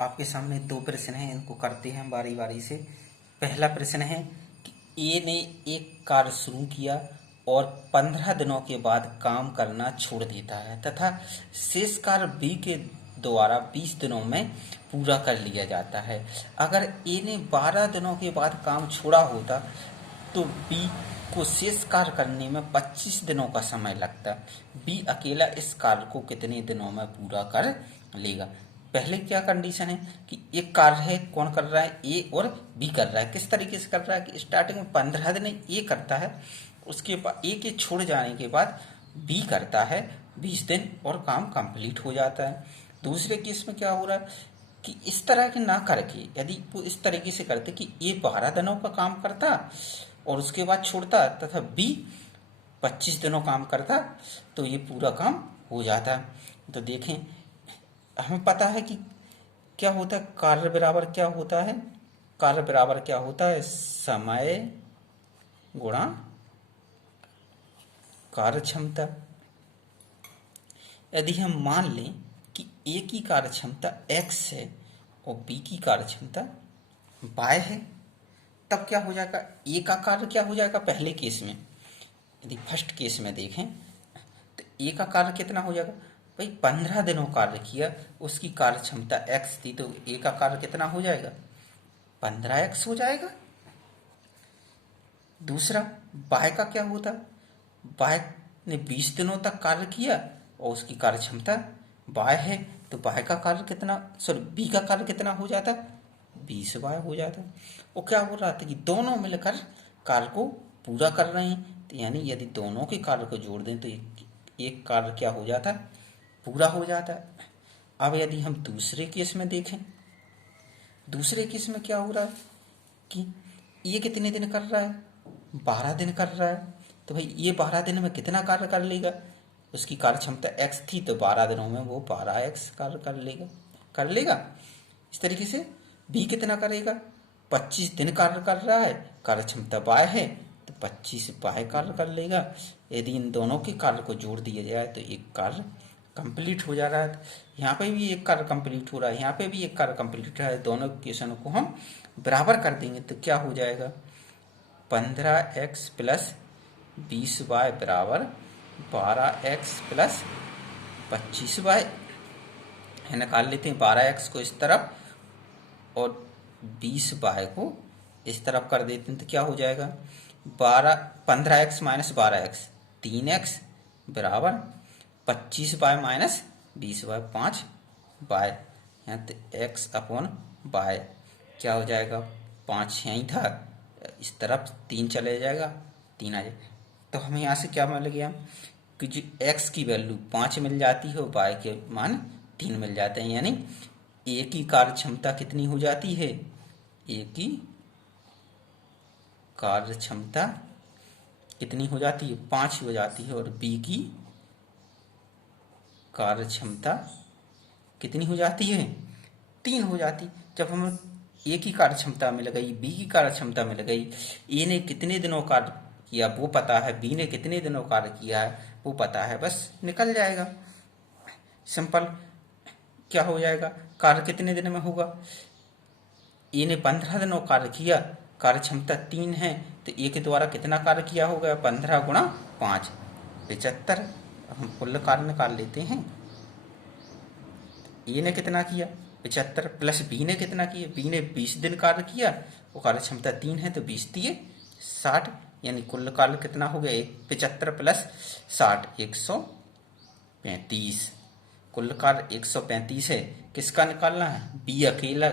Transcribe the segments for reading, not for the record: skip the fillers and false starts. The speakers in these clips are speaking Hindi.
आपके सामने दो प्रश्न हैं, इनको करते हैं बारी बारी से। पहला प्रश्न है कि ए ने एक कार्य शुरू किया और 15 दिनों के बाद काम करना छोड़ देता है तथा शेष कार्य बी के द्वारा 20 दिनों में पूरा कर लिया जाता है। अगर ए ने 12 दिनों के बाद काम छोड़ा होता तो बी को शेष कार्य करने में 25 दिनों का समय लगता। बी अकेला इस कार्य को कितने दिनों में पूरा कर लेगा। पहले क्या कंडीशन है कि एक कार्य है, कौन कर रहा है, ए और बी कर रहा है। किस तरीके से कर रहा है कि स्टार्टिंग में 15 दिन ए करता है, उसके बाद ए के छोड़ जाने के बाद बी करता है 20 दिन और काम कंप्लीट हो जाता है। दूसरे केस में क्या हो रहा है कि इस तरह के ना करके यदि वो इस तरीके से करते कि ए 12 दिनों का काम करता और उसके बाद छोड़ता तथा बी 25 दिनों काम करता तो ये पूरा काम हो जाता। तो देखें, हमें पता है कि क्या होता है, कार्य बराबर क्या होता है, कार्य बराबर क्या होता है, समय गुणा कार्य क्षमता। यदि हम मान लें कि ए की कार्य क्षमता x है और बी की कार्य क्षमता y है, तब क्या हो जाएगा, ए का कार्य क्या हो जाएगा। पहले केस में यदि फर्स्ट केस में देखें तो ए का कार्य कितना हो जाएगा, भाई 15 दिनों कार्य किया, उसकी कार्य क्षमता x थी तो ए का कार्य कितना हो जाएगा, 15x हो जाएगा। दूसरा y का क्या होता, y ने 20 दिनों तक कार्य किया और उसकी कार्य क्षमता y है तो y का कार्य कितना, सॉरी b का कार्य कितना हो जाता, 20y हो जाता। वो क्या हो रहा था कि दोनों मिलकर कार्य को पूरा कर रहे हैं, तो यानी यदि दोनों के कार्य को जोड़ दें तो एक कार्य क्या हो जाता, पूरा हो जाता। अब यदि हम दूसरे केस में देखें, दूसरे केस में क्या हो रहा है कि ये कितने दिन कर रहा है, 12 दिन कर रहा है। तो भाई ये 12 दिन में कितना कार्य कर लेगा, उसकी कार्य क्षमता x थी तो 12 दिनों में वो 12x कार्य कर लेगा। इस तरीके से b कितना करेगा, 25 दिन कार्य कर रहा है, कार्य क्षमता y है तो 25y कार्य कर लेगा। यदि इन दोनों के कार्य को जोड़ दिया जाए तो एक कार्य कंप्लीट हो जा रहा है। यहाँ पे भी एक कार्य कंप्लीट हो रहा है, यहाँ पे भी एक कार्य कंप्लीट हो रहा है। दोनों इक्वेशनों को हम बराबर कर देंगे तो क्या हो जाएगा, 15x प्लस 20y बराबर 12x प्लस 25y। निकाल लेते हैं 12x को इस तरफ और 20y को इस तरफ कर देते हैं तो क्या हो जाएगा, 15x माइनस 12x 3x बराबर 25y माइनस 20y 5y। यहाँ तो x अपॉन y क्या हो जाएगा, 5 यहीं था, इस तरफ 3 चले जाएगा, 3 आ जाएगा। तो हमें यहाँ से क्या मिल गया कि जो x की वैल्यू 5 मिल जाती है और y के मान 3 मिल जाते हैं। यानी ए की कार्य क्षमता कितनी हो जाती है, ए की कार्य क्षमता कितनी हो जाती है, 5 हो जाती है और बी की कार्य क्षमता कितनी हो जाती है, 3 हो जाती। जब हमें ए की कार्य क्षमता मिल गई, बी की कार्य क्षमता मिल गई, ए ने कितने दिनों कार्य किया वो पता है, बी ने कितने दिनों कार्य किया है वो पता है, बस निकल जाएगा सिंपल। क्या हो जाएगा, कार्य कितने दिन में होगा, ए ने 15 दिनों कार्य किया, कार्य क्षमता 3 है तो ए के द्वारा कितना कार्य किया होगा, 15 गुणा 5 75। अब हम कुल कार्य निकाल लेते हैं। ए ने कितना किया 75 प्लस बी ने कितना किया, बी ने 20 दिन कार्य किया, वो कार्य क्षमता 3 है तो 20 दिए 60, यानी कुल कार्य कितना हो गया 75 प्लस 60 135। कुल कार्य 135 है, किसका निकालना है, बी अकेला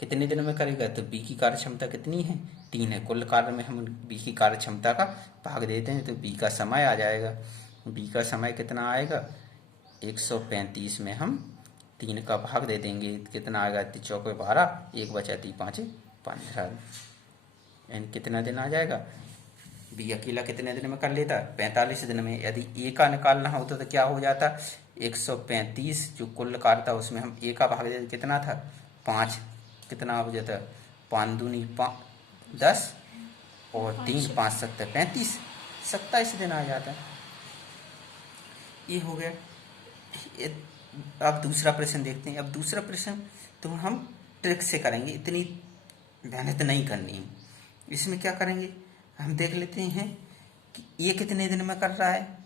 कितने दिन में करेगा, तो बी की कार्य क्षमता कितनी है 3 है। कुल कार्य में हम बी की कार्य क्षमता का भाग देते हैं तो बी का समय आ जाएगा। बी का समय कितना आएगा, 135 में हम 3 का भाग दे देंगे, कितना आएगा, 3 चौके 12, 1 बचा 3 5 15, यानी कितना दिन आ जाएगा। बी अकेला कितने दिन में कर लेता, 45 दिन में। यदि ए का निकालना होता तो क्या हो जाता, 135 जो कुल कार्य था उसमें हम ए का भाग देते, कितना था 5, कितना हो जाता, 5 दूनी 10 और 3 5 7 35, 27 दिन आ जाता। ये हो गया। अब दूसरा प्रश्न देखते हैं। अब दूसरा प्रश्न तो हम ट्रिक से करेंगे, इतनी मेहनत नहीं करनी है। इसमें क्या करेंगे, हम देख लेते हैं कि ए कितने दिन में कर रहा है,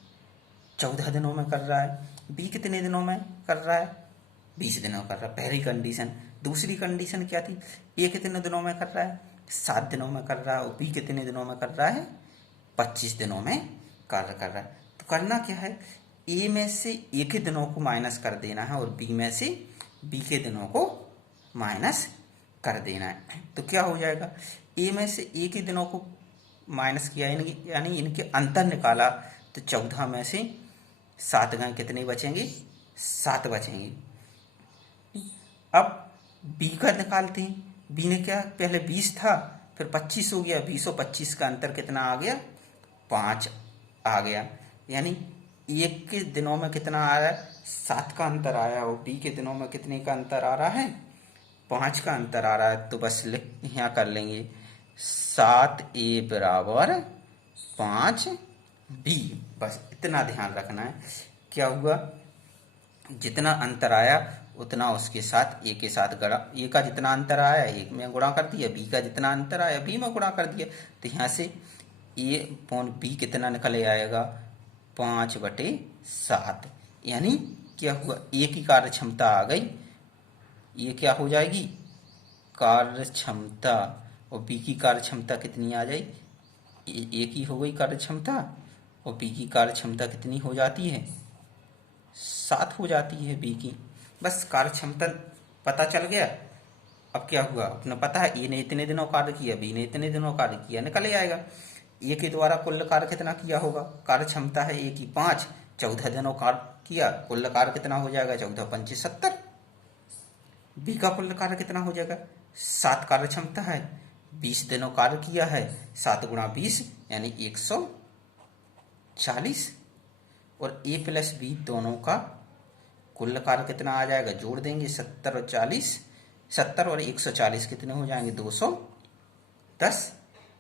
14 दिनों में कर रहा है। बी कितने दिनों में कर रहा है, 20 दिनों में कर रहा है, पहली कंडीशन। दूसरी कंडीशन क्या थी, ए कितने दिनों में कर रहा है, 7 दिनों में कर रहा है, और बी कितने दिनों में कर रहा है, 25 दिनों में कार्य कर रहा है। तो करना क्या है, ए में से ए के दिनों को माइनस कर देना है और बी में से बी के दिनों को माइनस कर देना है। तो क्या हो जाएगा, ए में से ए के दिनों को माइनस किया यानी इनके अंतर निकाला, तो 14 में से 7 गए कितने बचेंगे, 7 बचेंगे। अब बी का निकालते हैं। बी ने क्या, पहले 20 था, फिर 25 हो गया, 20 और 25 का अंतर कितना आ गया, 5 आ गया। यानी एक के दिनों में कितना आ रहा है, 7 का अंतर आया, और बी के दिनों में कितने का अंतर आ रहा है, 5 का अंतर आ रहा है। तो बस यहाँ कर लेंगे 7A बराबर 5B, बस इतना ध्यान रखना है। क्या हुआ, जितना अंतर आया उतना उसके साथ ए के साथ गणा, ए का जितना अंतर आया ए में गुणा कर दिया, बी का जितना अंतर आया बी में गुणा कर दिया। तो यहाँ से ए पॉन बी कितना निकल आएगा, 5/7। यानी क्या हुआ, ए की कार्य क्षमता आ गई, ये क्या हो जाएगी, कार्य क्षमता, और बी की कार्य क्षमता कितनी आ जाए, ए की हो गई कार्य क्षमता, और बी की कार्य क्षमता कितनी हो जाती है, 7 हो जाती है बी की। बस कार्य क्षमता पता चल गया। अब क्या हुआ, अपना पता है ए ने इतने दिनों कार्य किया, बी ने इतने दिनों कार्य किया, निकल आएगा। ए के द्वारा कुल कार्य कितना किया होगा, कार्य क्षमता है ए की 5, 14 दिनों कार्य किया, कुल कार्य कितना हो जाएगा, 14 पंचे 70। बी का कुल कार्य कितना हो जाएगा, 7 कार्य क्षमता है, 20 दिनों कार्य किया है, 7 गुणा 20 यानी 140। और ए प्लस बी दोनों का कुल कार्य कितना आ जाएगा, जोड़ देंगे 70 और 40, 70 और 140 कितने हो जाएंगे, 210।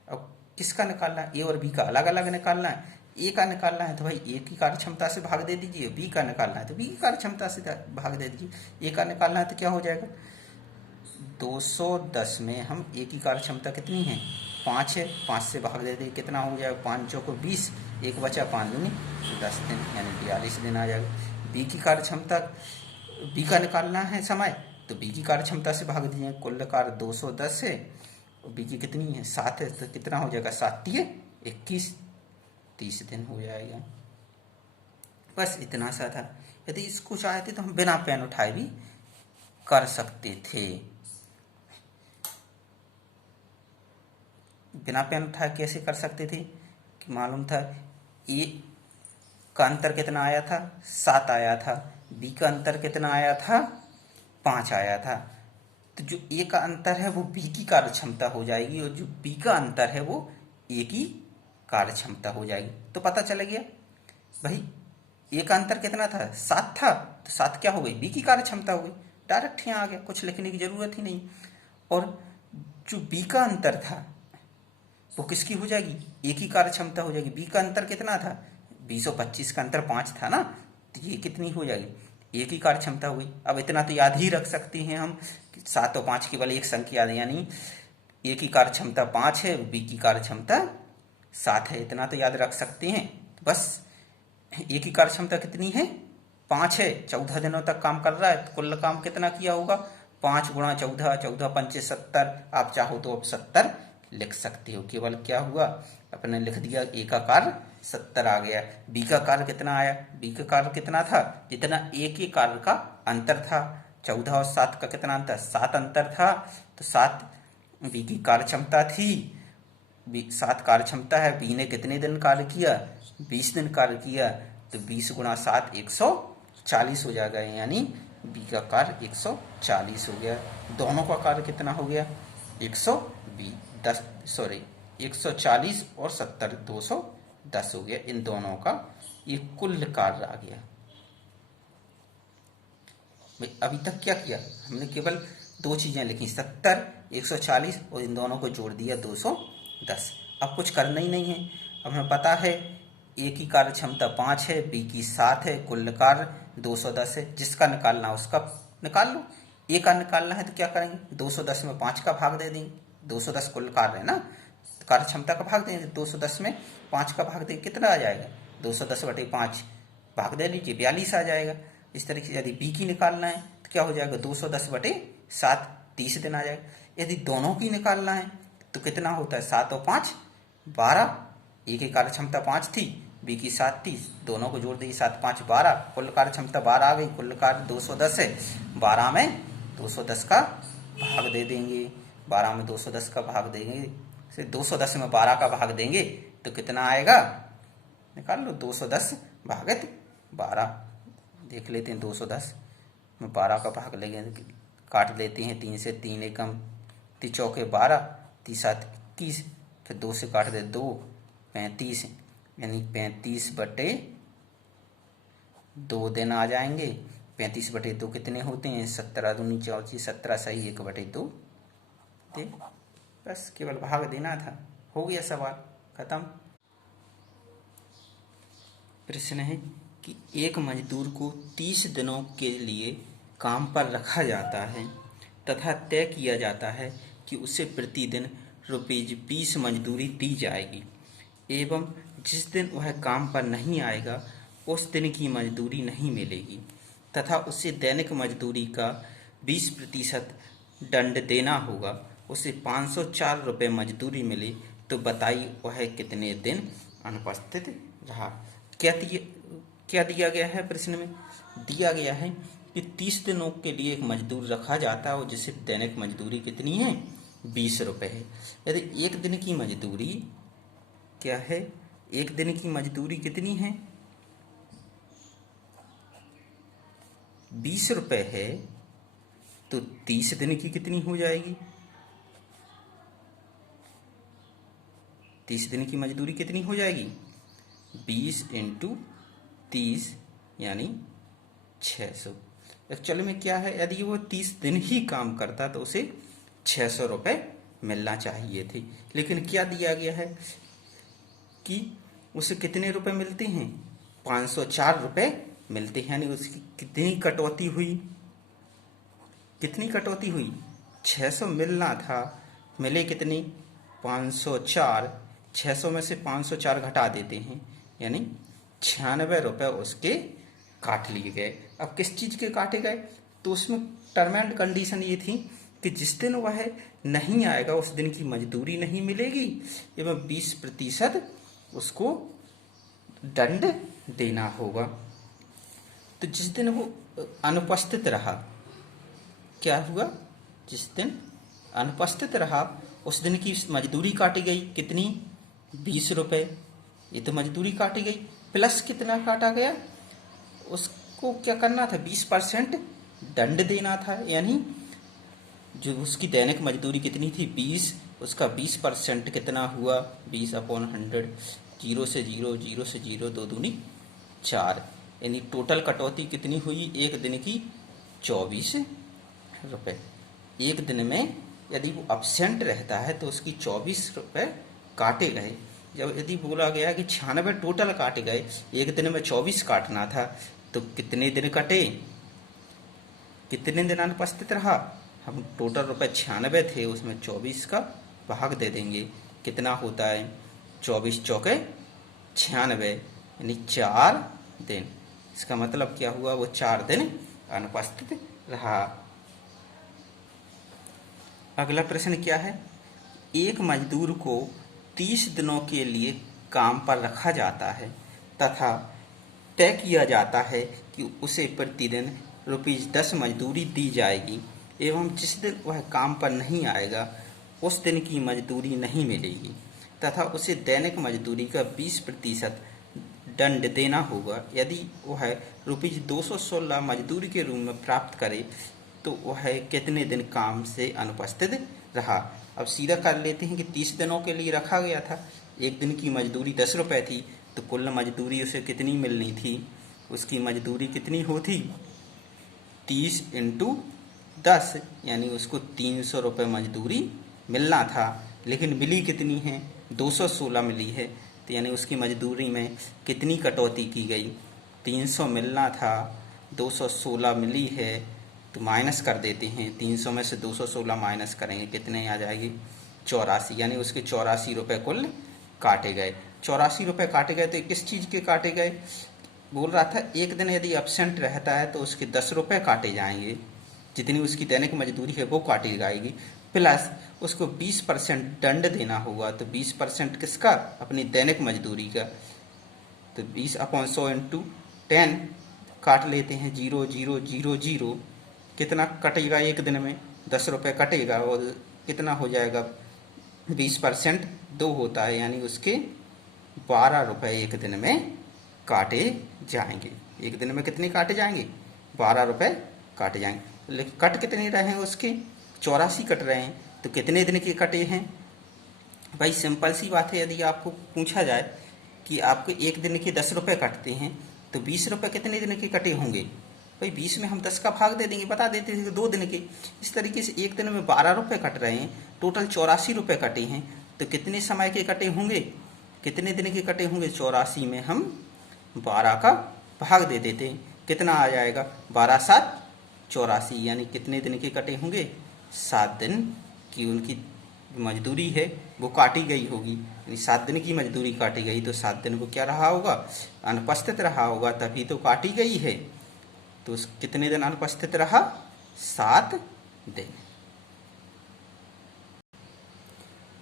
अब किसका निकालना है, ए और बी का अलग अलग निकालना है। ए का निकालना है तो भाई ए की कार्य क्षमता से भाग दे दीजिए, बी का निकालना है तो बी की कार्य क्षमता से भाग दे दीजिए। ए का निकालना है तो क्या हो जाएगा, 210 में हम ए की कार्य क्षमता कितनी है, 5 है, 5 से भाग दे दिए, कितना हो जाएगा, 5 को 20, एक बचा 5 दूनी 10 दिन, यानी 42 दिन आ जाएगा। बी की कार्य क्षमता, बी का निकालना है समय, तो बी की कार्य क्षमता से भाग दीजिए, कुल कार्य 210 है, और बी की कितनी है, 7 है, तो कितना हो जाएगा, 7 × 21, 30 दिन हो जाएगा। बस इतना सा था। यदि इसको चाहते तो हम बिना पेन उठाए भी कर सकते थे। बिना पेन उठाए कैसे कर सकते थे, कि मालूम था ए का अंतर कितना आया था, 7 आया था, बी का अंतर कितना आया था, 5 आया था। तो जो ए का अंतर है वो बी की कार्य क्षमता हो जाएगी, और जो बी का अंतर है वो ए की कार्य क्षमता हो जाएगी। तो पता चल गया भाई ए का अंतर कितना था, 7 था, तो 7 क्या हो गई, बी की कार्य क्षमता हो गई। डायरेक्ट यहाँ आ गया, कुछ लिखने की जरूरत ही नहीं। और जो बी का अंतर था वो किसकी हो जाएगी, ए की कार्य क्षमता हो जाएगी। बी का अंतर कितना था, 20 और 25 का अंतर 5 था ना, तो ये कितनी हो जाएगी, ए की कार्य क्षमता हो गई। अब इतना तो याद ही रख सकते हैं हम, 7 और 5 केवल एक संख्या है, यानी ए की कार्य क्षमता 5 है, बी की कार्य क्षमता 7 है, इतना तो याद रख सकते हैं। बस ए की कार्य क्षमता कितनी है, 5 है, 14 दिनों तक काम कर रहा है, तो कुल काम कितना किया होगा, 5 × 14, 14 पंचे 70। आप चाहो तो अब 70 लिख सकते हो, केवल क्या हुआ अपने लिख दिया, ए का कार्य 70 आ गया। बी का कार्य कितना आया, बी का कार्य कितना था, जितना ए के कार्य का अंतर था, 14 और 7 का कितना अंतर, 7 अंतर था, तो 7 बी की कार्य क्षमता थी, 7 कार्य क्षमता है। बी ने कितने दिन कार्य किया, 20 दिन कार्य किया, तो 20 × 7 140 हो जाएगा, यानी बी का कार्य 140 हो गया। दोनों का कार्य कितना हो गया, 140 और 70 210 हो गया। इन दोनों का ये कुल कार्य आ गया। भाई अभी तक क्या किया हमने, केवल 2 चीजें लिखी, 70 140, और इन दोनों को जोड़ दिया 210। अब कुछ करना ही नहीं है। अब हमें पता है ए की कार्य क्षमता 5 है, बी की 7 है, कुल कार्य 210 है, जिसका निकालना उसका निकाल लो। ए का निकालना है तो क्या करेंगे, 210 में 5 का भाग दे देंगे। 210 कुल कार्य है ना, कार्य क्षमता का भाग देंगे, 210 में 5 का भाग देंगे, कितना आ जाएगा, 210/5 भाग दे लीजिए, 42 आ जाएगा। इस तरीके से यदि बी की निकालना है तो क्या हो जाएगा, 210/7 30 दिन आ जाएगा। यदि दोनों की निकालना है तो कितना होता है, 7 और 5 12, ए की कार्य क्षमता 5 थी, बी की 7 थी, दोनों को जोड़ दीजिए, 7 5 12, कुल कार्य क्षमता 12 आ गई, कुल कार्य 210 है, 12 में 210 का भाग दे देंगे, 12 में 210 का भाग देंगे, फिर 210 में 12 का भाग देंगे तो कितना आएगा, निकाल लो, 210 भागित 12, देख लेते हैं, 210 में 12 का भाग लेंगे, काट लेते हैं, 3 से 3 एकम, 3 चौके 12, 3 7 21, फिर 2 से काट दे 2, 35, यानी 35/2 दिन आ जाएंगे। 35/2 कितने होते हैं, 17 दूनी 24, 17 सही 1/2 दिन। बस केवल भाग देना था, हो गया सवाल खत्म। प्रश्न है कि एक मजदूर को 30 दिनों के लिए काम पर रखा जाता है तथा तय किया जाता है कि उसे प्रतिदिन ₹20 मजदूरी दी जाएगी एवं जिस दिन वह काम पर नहीं आएगा उस दिन की मजदूरी नहीं मिलेगी तथा उसे दैनिक मजदूरी का 20% दंड देना होगा। उसे 504 रुपये मजदूरी मिले तो बताइए वह कितने दिन अनुपस्थित रहा। क्या दिया गया है प्रश्न में, दिया गया है कि 30 दिनों के लिए एक मजदूर रखा जाता है और जिसे दैनिक मजदूरी कितनी है, 20 रुपये है। यदि एक दिन की मजदूरी क्या है, एक दिन की मजदूरी कितनी है, 20 रुपये है, तो 30 दिन की कितनी हो जाएगी, 30 दिन की मजदूरी कितनी हो जाएगी, 20 × 30 यानी 600। एक्चुअल में क्या है, यदि वो 30 दिन ही काम करता तो उसे 600 रुपये मिलना चाहिए थे, लेकिन क्या दिया गया है कि उसे कितने रुपए मिलते हैं, 504 रुपये मिलते हैं, यानी उसकी कितनी कटौती हुई, कितनी कटौती हुई, 600 मिलना था, मिले कितनी, 504, 600 में से 504 घटा देते हैं, यानी 96 रुपये उसके काट लिए गए। अब किस चीज़ के काटे गए, तो उसमें टर्म एंड कंडीशन ये थी कि जिस दिन वह नहीं आएगा उस दिन की मजदूरी नहीं मिलेगी एवं 20% उसको दंड देना होगा। तो जिस दिन वो अनुपस्थित रहा, क्या हुआ, जिस दिन अनुपस्थित रहा उस दिन की मजदूरी काटी गई, कितनी, 20 रुपये, ये तो मजदूरी काटी गई, प्लस कितना काटा गया, उसको क्या करना था, 20% दंड देना था, यानी जो उसकी दैनिक मजदूरी कितनी थी 20, उसका 20% कितना हुआ, 20/100, 0 से 0, 0 से 0, 2 दूनी 4, यानी टोटल कटौती कितनी हुई एक दिन की, 24 रुपये। एक दिन में यदि वो अब्सेंट रहता है तो उसकी 24 रुपये काटे गए। जब यदि बोला गया कि 96 टोटल काटे गए, एक दिन में 24 काटना था, तो कितने दिन कटे, कितने दिन अनुपस्थित रहा, हम टोटल रुपये 96 थे, उसमें 24 का भाग दे देंगे, कितना होता है, 24 चौके 96, यानी 4 दिन। इसका मतलब क्या हुआ, वो 4 दिन अनुपस्थित रहा। अगला प्रश्न क्या है, एक मजदूर को 30 दिनों के लिए काम पर रखा जाता है तथा तय किया जाता है कि उसे प्रतिदिन ₹10 मजदूरी दी जाएगी एवं जिस दिन वह काम पर नहीं आएगा उस दिन की मजदूरी नहीं मिलेगी तथा उसे दैनिक मजदूरी का 20% दंड देना होगा। यदि वह ₹216 मजदूरी के रूप में प्राप्त करे तो वह कितने दिन काम से अनुपस्थित रहा। अब सीधा कर लेते हैं कि 30 दिनों के लिए रखा गया था, एक दिन की मजदूरी 10 रुपये थी, तो कुल मजदूरी उसे कितनी मिलनी थी, उसकी मजदूरी कितनी होती, 30 × 10, यानी उसको 300 रुपये मजदूरी मिलना था, लेकिन मिली कितनी है, 216 मिली है, तो यानी उसकी मजदूरी में कितनी कटौती की गई, 300 मिलना था 216 मिली है तो माइनस कर देते हैं। 300 में से 216 माइनस करेंगे, कितने आ जाएगी 84, यानी उसके 84 रुपये कुल काटे गए। 84 रुपये काटे गए तो किस चीज़ के काटे गए? बोल रहा था एक दिन यदि एब्सेंट रहता है तो उसके 10 रुपये काटे जाएंगे, जितनी उसकी दैनिक मजदूरी है वो काटी जाएगी, प्लस उसको 20% दंड देना होगा। तो 20% किसका? अपनी दैनिक मजदूरी का। तो 20/100 इंटू 10 काट लेते हैं, 0,0,0,0, कितना कटेगा एक दिन में? 10 रुपये कटेगा, और कितना हो जाएगा? 20% 2 होता है, यानी उसके 12 रुपये एक दिन में काटे जाएंगे। एक दिन में कितने काटे जाएंगे? 12 रुपये काटे जाएंगे। लेकिन कट कितने रहे हैं उसके? 84 कट रहे हैं। तो कितने दिन के कटे हैं? भाई सिंपल सी बात है, यदि आपको पूछा जाए कि आपको एक दिन के 10 रुपये कटते हैं तो 20 रुपये कितने दिन के कटे होंगे? भाई 20 में हम 10 का भाग दे देंगे, बता देते हैं 2 दिन के। इस तरीके से एक दिन में 12 रुपये कट रहे हैं, टोटल 84 रुपये कटे हैं। तो कितने समय के कटे होंगे? कितने दिन के कटे होंगे? 84 में हम 12 का भाग दे देते हैं, कितना आ जाएगा? 12×7 84, यानी कितने दिन के कटे होंगे? 7 दिन की उनकी मजदूरी है वो काटी गई होगी। यानी 7 दिन की मजदूरी काटी गई तो 7 दिन वो क्या रहा होगा? अनुपस्थित रहा होगा, तभी तो काटी गई है। तो कितने दिन अनुपस्थित रहा? 7 दिन।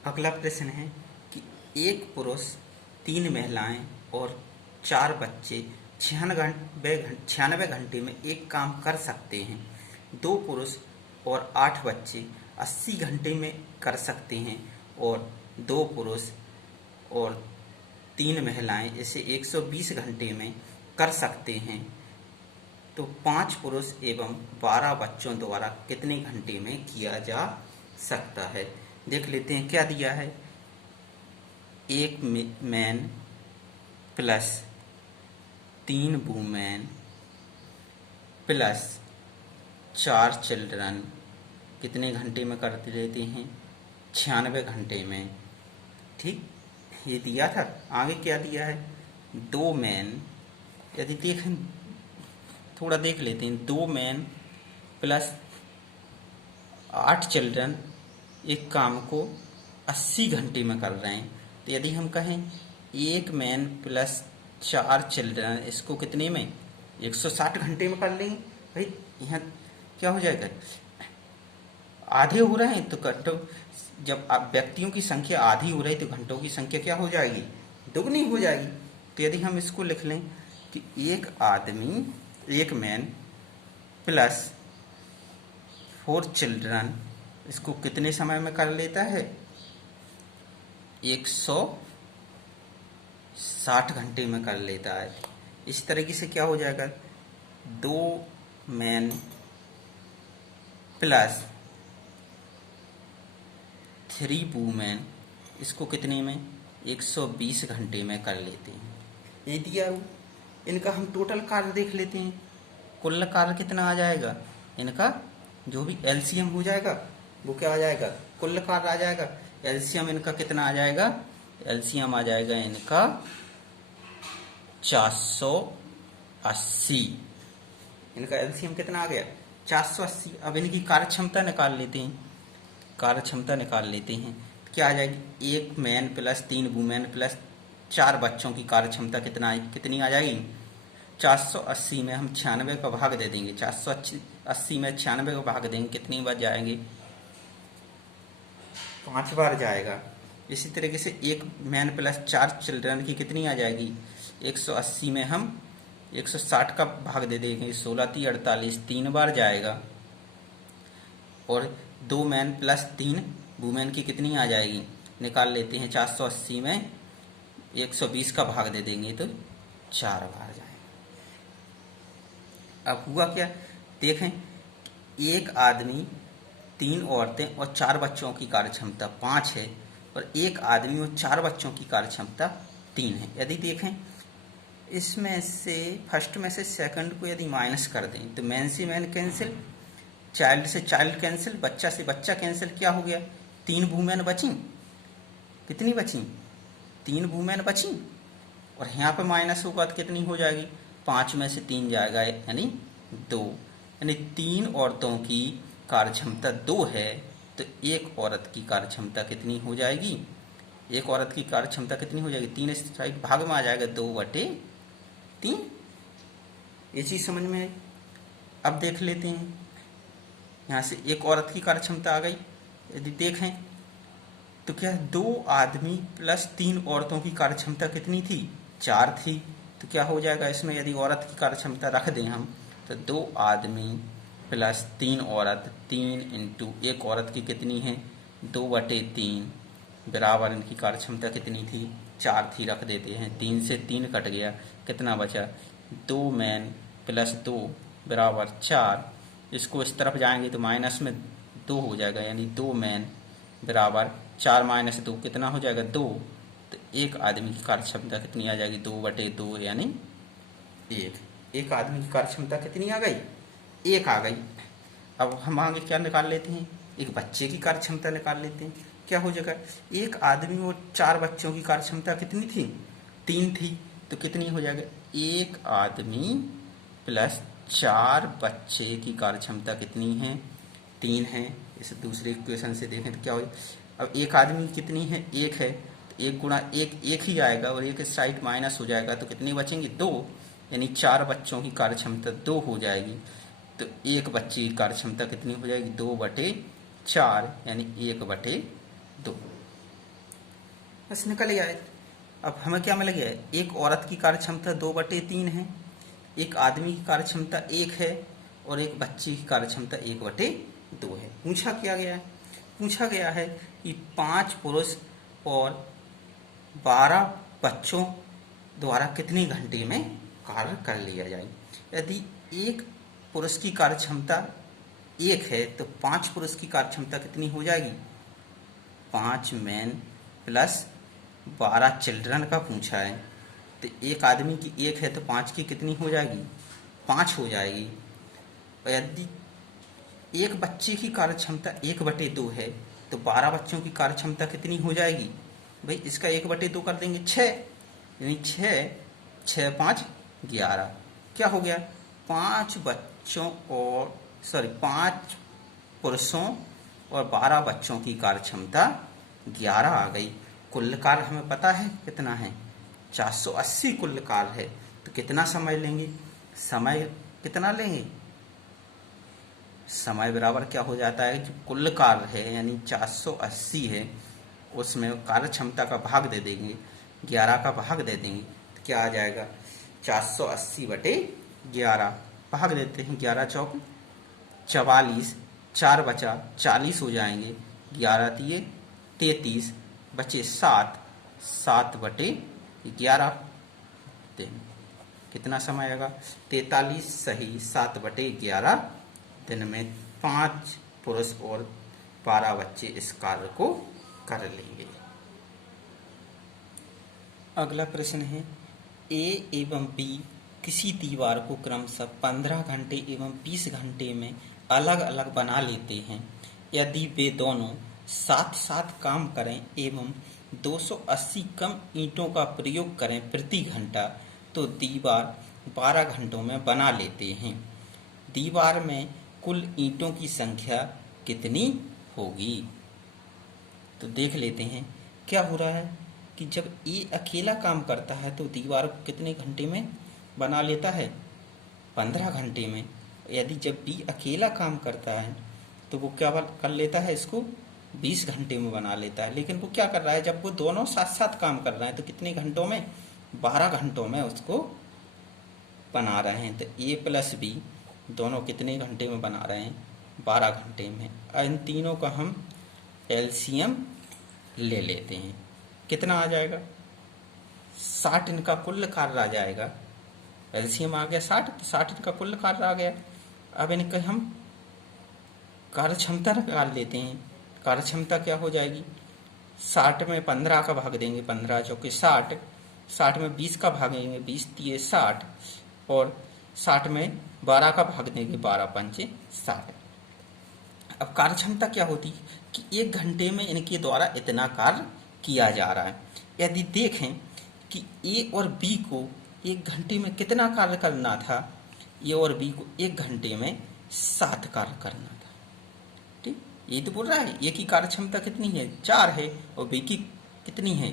अगला प्रश्न है कि एक पुरुष 3 महिलाएं और 4 बच्चे 96 घंटे में एक काम कर सकते हैं। 2 पुरुष और 8 बच्चे 80 घंटे में कर सकते हैं, और 2 पुरुष और 3 महिलाएं इसे 120 घंटे में कर सकते हैं। तो 5 पुरुष एवं 12 बच्चों द्वारा कितने घंटे में किया जा सकता है? देख लेते हैं क्या दिया है। एक man plus 3 women plus 4 children कितने घंटे में कर लेते हैं? 96 घंटे में। ठीक, ये दिया था। आगे क्या दिया है? 2 मैन, यदि देखें थोड़ा देख लेते हैं। 2 मैन प्लस 8 चिल्ड्रन एक काम को 80 घंटे में कर रहे हैं। तो यदि हम कहें एक मैन प्लस 4 चिल्ड्रन, इसको कितने में? 160 घंटे में कर लेंगे। भाई यहाँ क्या हो जाएगा? आधे हो रहे हैं तो घंटों, जब आप व्यक्तियों की संख्या आधी हो रही तो घंटों की संख्या क्या हो जाएगी? दुगनी हो जाएगी। तो यदि हम इसको लिख लें कि एक आदमी, एक मैन प्लस 4 चिल्ड्रन, इसको कितने समय में कर लेता है? 160 घंटे में कर लेता है। इस तरीके से क्या हो जाएगा? 2 मैन प्लस 3 वूमेन, इसको कितने में? 120 घंटे में कर लेते हैं। ये दिया हुआ। इनका हम टोटल कार्य देख लेते हैं, कुल कार्य कितना आ जाएगा इनका? जो भी एलसीएम हो जाएगा वो क्या आ जाएगा? कुल कार्य आ जाएगा। एलसीएम इनका कितना आ जाएगा? एलसीएम आ जाएगा इनका 480। इनका एलसीएम कितना आ गया? 480। अब इनकी कार्यक्षमता निकाल लेते हैं। कार्यक्षमता निकाल लेते हैं तो क्या आ जाएगी? एक मैन प्लस 3 वुमेन प्लस 4 बच्चों की कार्यक्षमता कितनी आ जाएगी? 480 में हम 96 का भाग दे देंगे। 480 में 96 का भाग देंगे, कितनी बार जाएंगे? 5 बार जाएगा। इसी तरीके से एक मैन प्लस 4 चिल्ड्रन की कितनी आ जाएगी? 180 में हम 160 का भाग दे देंगे। 16×3 = 48, 3 बार जाएगा। और 2 मैन प्लस 3 वुमेन की कितनी आ जाएगी? निकाल लेते हैं। 480 में 120 का भाग दे देंगे तो 4 बार जाएगा। अब हुआ क्या? देखें, एक आदमी, 3 औरतें और 4 बच्चों की कार्यक्षमता 5 है, और एक आदमी और 4 बच्चों की कार्यक्षमता 3 है। यदि देखें इसमें से फर्स्ट में से सेकंड को यदि माइनस कर दें तो मैन से मैन कैंसिल, चाइल्ड से चाइल्ड कैंसिल, बच्चा से बच्चा कैंसिल, क्या हो गया? 3 वूमेन बची। कितनी बची? 3 वूमेन बची। और यहाँ पे माइनस होगा तो कितनी हो जाएगी? 5 में से 3 जाएगा, यानी 2, यानी 3 औरतों की कार्यक्षमता 2 है, तो एक औरत की कार्यक्षमता कितनी हो जाएगी? एक औरत की कार्यक्षमता कितनी हो जाएगी? 3 इस साइड भाग में आ जाएगा, 2/3। ये चीज समझ में आई। अब देख लेते हैं, यहाँ से एक औरत की कार्यक्षमता आ गई। यदि देखें तो क्या 2 आदमी प्लस 3 औरतों की कार्यक्षमता कितनी थी? 4 थी। तो क्या हो जाएगा इसमें, यदि औरत की कार्यक्षमता रख दें हम, तो 2 आदमी प्लस 3 औरत, 3 इंटू एक औरत की कितनी है? 2/3 बराबर इनकी कार्यक्षमता कितनी थी? 4 थी। रख देते हैं, 3 से 3 कट गया, कितना बचा? 2 मैन प्लस 2 बराबर 4। इसको इस तरफ जाएंगे तो माइनस में 2 हो जाएगा, यानी 2 मैन बराबर 4 माइनस 2 कितना हो जाएगा? 2। तो एक आदमी की कार्यक्षमता कितनी आ जाएगी? 2/2 यानी 1। एक आदमी की कार्यक्षमता कितनी आ गई? 1 आ गई। अब हम आगे क्या निकाल लेते हैं? एक बच्चे की कार्यक्षमता निकाल लेते हैं। क्या हो जाएगा? एक आदमी और 4 बच्चों की कार्यक्षमता कितनी थी? 3 थी। तो कितनी हो जाएगा? एक आदमी प्लस 4 बच्चे की कार्यक्षमता कितनी है? 3 है। इस दूसरे इक्वेशन से देखें तो क्या हो? अब एक आदमी कितनी है? 1 है, तो 1 गुणा 1 1 ही आएगा, और एक साइड माइनस हो जाएगा, तो कितनी बचेंगी? 2, यानी 4 बच्चों की कार्यक्षमता 2 हो जाएगी। तो एक बच्चे की कार्यक्षमता कितनी हो जाएगी? 2/4 यानी 1/2। बस निकल गया है। अब हमें क्या मिल गया है? एक औरत की कार्यक्षमता 2/3 है, एक आदमी की कार्यक्षमता 1 है, और एक बच्ची की कार्यक्षमता 1/2 है। पूछा क्या गया है? पूछा गया है कि 5 पुरुष और 12 बच्चों द्वारा कितने घंटे में कार्य कर लिया जाए। यदि एक पुरुष की कार्यक्षमता 1 है, तो 5 पुरुष की कार्यक्षमता कितनी हो जाएगी? 5 मैन प्लस 12 चिल्ड्रन का पूछा है, तो एक आदमी की 1 है, तो 5 की कितनी हो जाएगी? 5 हो जाएगी। और यदि एक बच्चे की कार्यक्षमता 1/2 है, तो 12 बच्चों की कार्यक्षमता कितनी हो जाएगी? भाई इसका 1/2 कर देंगे, 6, यानी 6 6 5 11। क्या हो गया? 5 पुरुषों और 12 बच्चों की कार्यक्षमता 11 आ गई। कुल कार्य हमें पता है कितना है? 480 कुल कार्य है। तो कितना समय लेंगे? समय कितना लेंगे? समय बराबर क्या हो जाता है कि कुल कार्य है, यानी 480 है, उसमें कार्य क्षमता का भाग दे देंगे, 11 का भाग दे देंगे, तो क्या आ जाएगा? 480/11 भाग देते हैं। 11 चौक 44, 4 बचा, 40 हो जाएंगे। 11 दिए 33, बचे 7, 7/11 दिन। कितना समय आएगा? 43 सही 7/11 दिन में 5 पुरुष और 12 बच्चे इस कार्य को कर लेंगे। अगला प्रश्न है, ए एवं बी किसी दीवार को क्रमशः 15 घंटे एवं 20 घंटे में अलग अलग बना लेते हैं। यदि वे दोनों साथ साथ काम करें एवं 280 कम ईंटों का प्रयोग करें प्रति घंटा, तो दीवार 12 घंटों में बना लेते हैं। दीवार में कुल ईंटों की संख्या कितनी होगी? तो देख लेते हैं क्या हो रहा है कि जब ए अकेला काम करता है तो दीवार को कितने घंटे में बना लेता है? 15 घंटे में। यदि जब बी अकेला काम करता है तो वो क्या कर लेता है? इसको 20 घंटे में बना लेता है। लेकिन वो क्या कर रहा है, जब वो दोनों साथ साथ काम कर रहे हैं तो कितने घंटों में? 12 घंटों में उसको बना रहे हैं। तो ए प्लस बी दोनों कितने घंटे में बना रहे हैं? 12 घंटे में। इन तीनों का हम एलसीएम ले लेते हैं। कितना आ जाएगा? 60 इनका कुल कार्य आ जाएगा। एलसीएम आ गया 60, तो 60 इनका कुल कार्य आ गया। अब इनका हम कार्य क्षमता निकाल लेते हैं। कार्य क्षमता क्या हो जाएगी? 60 में 15 का भाग देंगे, 15 चौके 60, 60 में 20 का भागेंगे, 20 दिए 60, और 60 में 12 का भाग देंगे, 12 पंचे 60। अब कार्य क्षमता क्या होती कि 1 घंटे में इनके द्वारा इतना कार्य किया जा रहा है। यदि देखें कि ए और बी को 1 घंटे में कितना कार्य करना था, ए और बी को 1 घंटे में 7 कार्य करना था। ठीक, ये तो बोल रहा है ए की कार्य क्षमता कितनी है, 4 है, और बी की कितनी है,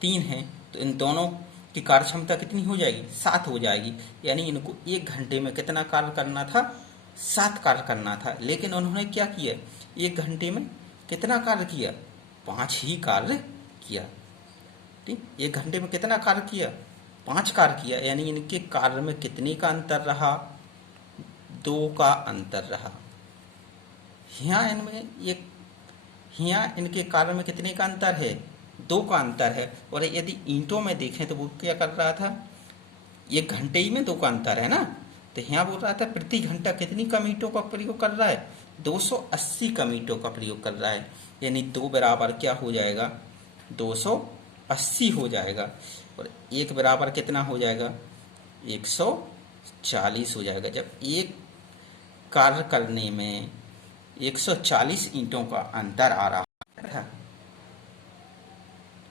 3 है, तो इन दोनों की कार्य क्षमता कितनी हो जाएगी, 7 हो जाएगी। यानी इनको 1 घंटे में कितना कार्य करना था, 7 कार्य करना था। लेकिन उन्होंने क्या किया, 1 घंटे में कितना कार्य किया, 5 ही कार्य किया। ठीक, 1 घंटे में कितना कार्य किया, 5 कार्य किया। यानी इनके कार्य में कितने का अंतर रहा, 2 का अंतर रहा। यहाँ इनके कार्य में कितने का अंतर है, 2 का अंतर है। और यदि ईंटों में देखें तो वो क्या कर रहा था, 1 घंटे ही में 2 का अंतर है ना, तो यहाँ बोल रहा था प्रति घंटा कितनी कम ईंटों का प्रयोग कर रहा है, 280 कम ईंटों का प्रयोग कर रहा है। यानी 2 बराबर क्या हो जाएगा, 280 हो जाएगा, और 1 बराबर कितना हो जाएगा, 140 हो जाएगा। जब एक कार्य करने में 140 ईंटों का अंतर आ रहा था,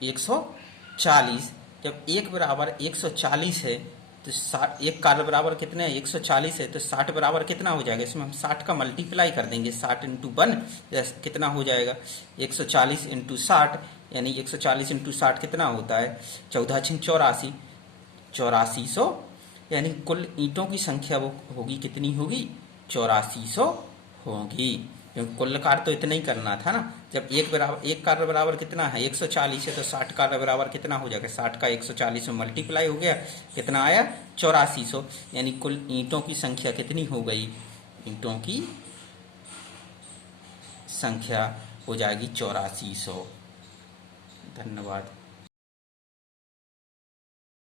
140, जब 1 बराबर 140 है तो 60, एक कार्य बराबर कितने है, 140 है, तो 60 बराबर कितना हो जाएगा, इसमें हम 60 का मल्टीप्लाई कर देंगे, 60 इंटू 1 कितना हो जाएगा, 140 इंटू 60, यानी 140 इंटू 60 कितना होता है, 14 छिन 84, 8400। यानी कुल ईंटों की संख्या वो होगी, कितनी होगी, 8400 होगी, क्योंकि कुल कार्य तो इतना ही करना था ना। जब एक कार्य बराबर कितना है, 140 है, तो 60 कार्य बराबर कितना हो जाएगा, 60 का 140 में मल्टीप्लाई हो गया, कितना आया, 8400। यानी कुल ईंटों की संख्या कितनी हो गई, ईंटों की संख्या हो जाएगी 8400। धन्यवाद।